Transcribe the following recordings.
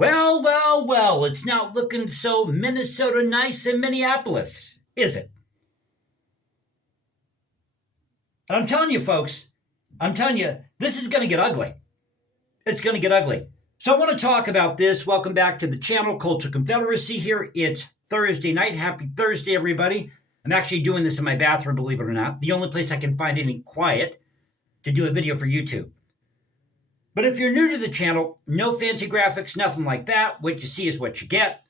Well, it's not looking so Minnesota nice in Minneapolis, is it? I'm telling you, folks, this is going to get ugly. It's going to get ugly. So I want to talk about this. Welcome back to the channel, Culture Confederacy here. It's Thursday night. Happy Thursday, everybody. I'm actually doing this in my bathroom, believe it or not. The only place I can find any quiet to do a video for YouTube. But if you're new to the channel, no fancy graphics, nothing like that. What you see is what you get.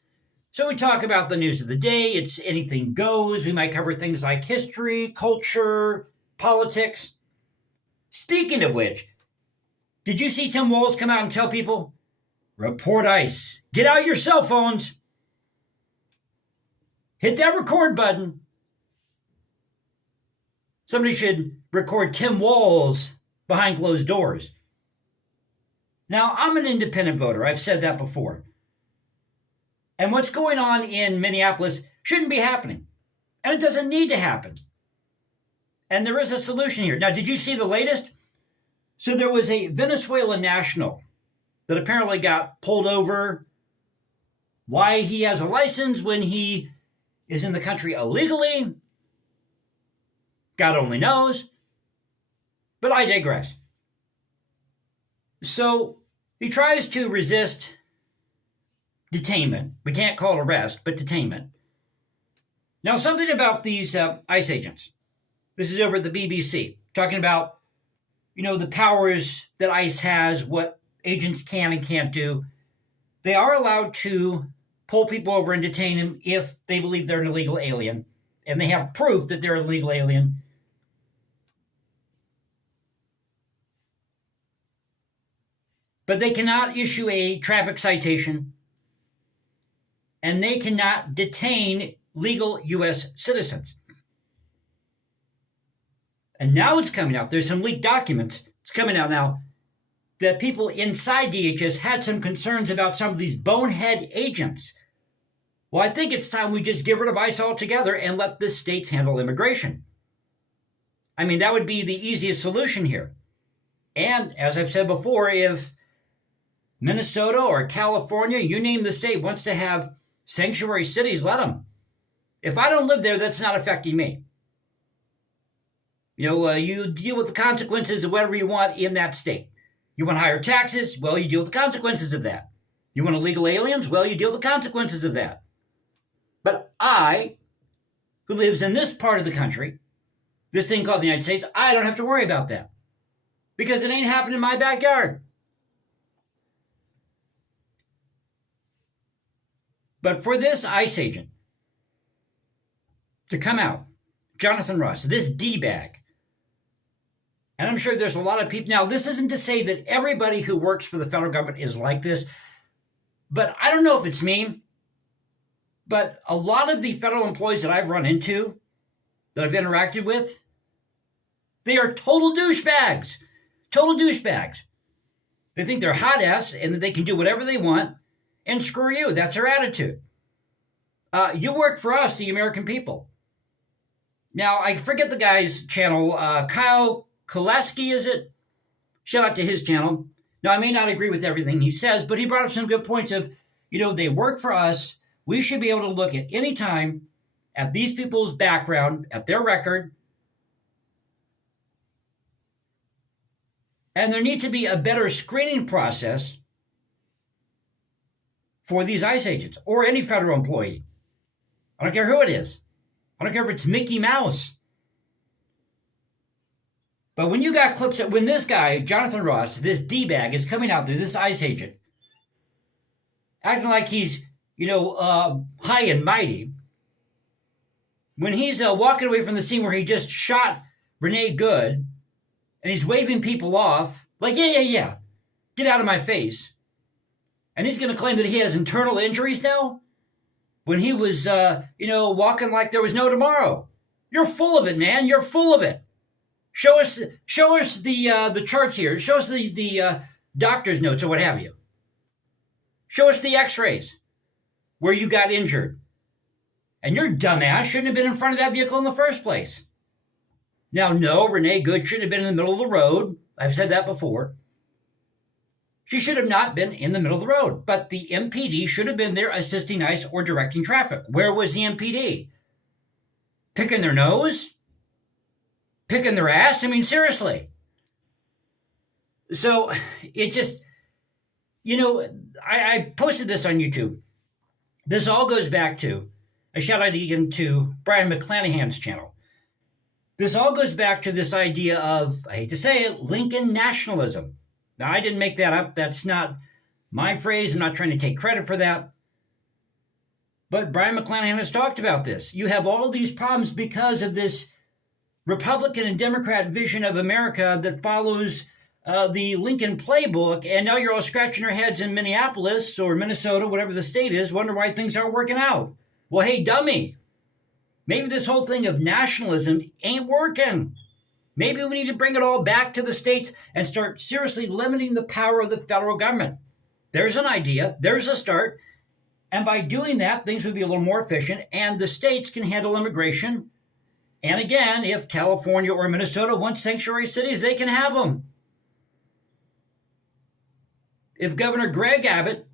So we talk about the news of the day. It's anything goes. We might cover things like history, culture, politics. Speaking of which, did you see Tim Walz come out and tell people, report ICE, get out your cell phones, hit that record button. Somebody should record Tim Walz behind closed doors. Now, I'm an independent voter. I've said that before. And what's going on in Minneapolis shouldn't be happening. And it doesn't need to happen. And there is a solution here. Now, did you see the latest? So there was a Venezuelan national that apparently got pulled over. Why he has a license when he is in the country illegally, God only knows. But I digress. So he tries to resist detainment. We can't call it arrest, but detainment. Now, something about these ICE agents. This is over at the BBC, talking about, the powers that ICE has, what agents can and can't do. They are allowed to pull people over and detain them if they believe they're an illegal alien, and they have proof that they're an illegal alien. But they cannot issue a traffic citation, and they cannot detain legal U.S. citizens. And now it's coming out. There's some leaked documents. It's coming out now that people inside DHS had some concerns about some of these bonehead agents. Well, I think it's time we just get rid of ICE altogether and let the states handle immigration. I mean, that would be the easiest solution here. And as I've said before, if Minnesota or California, you name the state, wants to have sanctuary cities, let them. If I don't live there, that's not affecting me. You deal with the consequences of whatever you want in that state. You want higher taxes? Well, you deal with the consequences of that. You want illegal aliens? Well, you deal with the consequences of that. But I, who lives in this part of the country, this thing called the United States, I don't have to worry about that. Because it ain't happening in my backyard. But for this ICE agent to come out, Jonathan Ross, this D-bag, and I'm sure there's a lot of people. Now, this isn't to say that everybody who works for the federal government is like this, but I don't know if it's me, but a lot of the federal employees that I've run into, that I've interacted with, they are total douchebags. Total douchebags. They think they're hot ass and that they can do whatever they want, and screw you. That's their attitude. You work for us, the American people. Now, I forget the guy's channel. Kyle Kulaski, is it? Shout out to his channel. Now, I may not agree with everything he says, but he brought up some good points of, they work for us. We should be able to look at any time at these people's background, at their record. And there needs to be a better screening process for these ICE agents or any federal employee. I don't care who it is. I don't care if it's Mickey Mouse. But when you got clips when this guy, Jonathan Ross, this D-bag is coming out there, this ICE agent, acting like he's, high and mighty, when he's walking away from the scene where he just shot Renee Good, and he's waving people off, like, yeah, get out of my face. And he's going to claim that he has internal injuries now? When he was, walking like there was no tomorrow. You're full of it, man. You're full of it. Show us the charts here. Show us the doctor's notes or what have you. Show us the x-rays where you got injured. And your dumbass shouldn't have been in front of that vehicle in the first place. Now, no, Renee Good shouldn't have been in the middle of the road. I've said that before. She should have not been in the middle of the road, but the MPD should have been there assisting ICE or directing traffic. Where was the MPD? Picking their nose? Picking their ass? I mean, seriously. So it just, I posted this on YouTube. This all goes back to, a shout out again to Brian McClanahan's channel. This all goes back to this idea of, I hate to say it, Lincoln nationalism. Now, I didn't make that up. That's not my phrase. I'm not trying to take credit for that. But Brian McClanahan has talked about this. You have all these problems because of this Republican and Democrat vision of America that follows the Lincoln playbook, and now you're all scratching your heads in Minneapolis or Minnesota, whatever the state is, wonder why things aren't working out. Well, hey, dummy, maybe this whole thing of nationalism ain't working. Maybe we need to bring it all back to the states and start seriously limiting the power of the federal government. There's an idea, there's a start, and by doing that, things would be a little more efficient, and the states can handle immigration. And again, if California or Minnesota want sanctuary cities, they can have them. If Governor Greg Abbott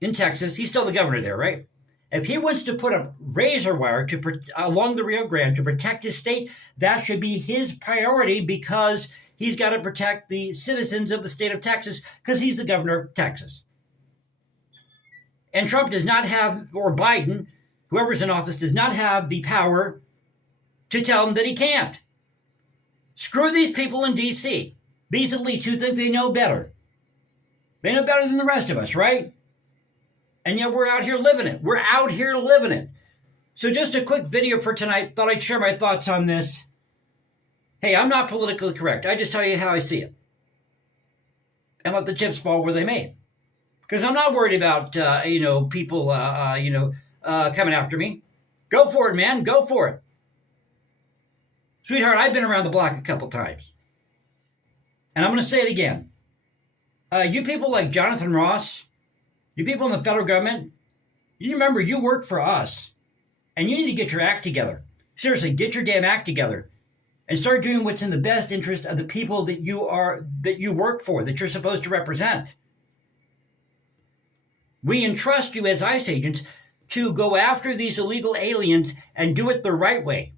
in Texas, he's still the governor there, right? If he wants to put a razor wire along the Rio Grande to protect his state, that should be his priority because he's got to protect the citizens of the state of Texas because he's the governor of Texas. And Trump does not have, or Biden, whoever's in office, does not have the power to tell them that he can't. Screw these people in D.C. These elites who think they know better. They know better than the rest of us, right? And yet we're out here living it. We're out here living it. So just a quick video for tonight. Thought I'd share my thoughts on this. Hey, I'm not politically correct. I just tell you how I see it. And let the chips fall where they may. Because I'm not worried about, people, coming after me. Go for it, man. Go for it. Sweetheart, I've been around the block a couple times. And I'm going to say it again. You people like Jonathan Ross, you people in the federal government, you remember you work for us. And you need to get your act together. Seriously, get your damn act together. And start doing what's in the best interest of the people that you work for, that you're supposed to represent. We entrust you as ICE agents to go after these illegal aliens and do it the right way.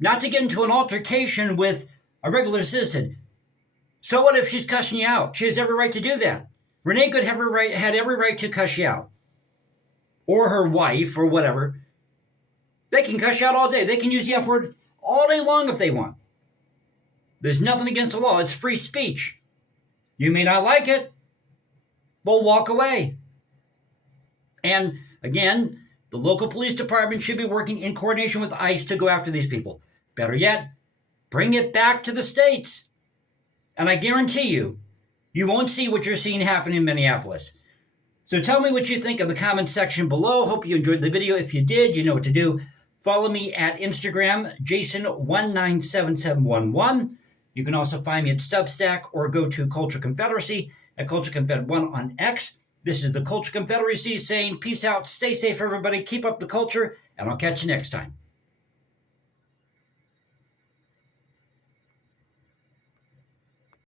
Not to get into an altercation with a regular citizen. So what if she's cussing you out? She has every right to do that. Renee Good had every right to cuss you out. Or her wife, or whatever. They can cuss you out all day. They can use the F word all day long if they want. There's nothing against the law. It's free speech. You may not like it. Well, walk away. And again, the local police department should be working in coordination with ICE to go after these people. Better yet, bring it back to the states. And I guarantee you, you won't see what you're seeing happen in Minneapolis. So tell me what you think in the comment section below. Hope you enjoyed the video. If you did, you know what to do. Follow me at Instagram, Jason197711. You can also find me at Substack or go to Culture Confederacy at Culture Confed1 on X. This is the Culture Confederacy saying peace out, stay safe, everybody, keep up the culture, and I'll catch you next time.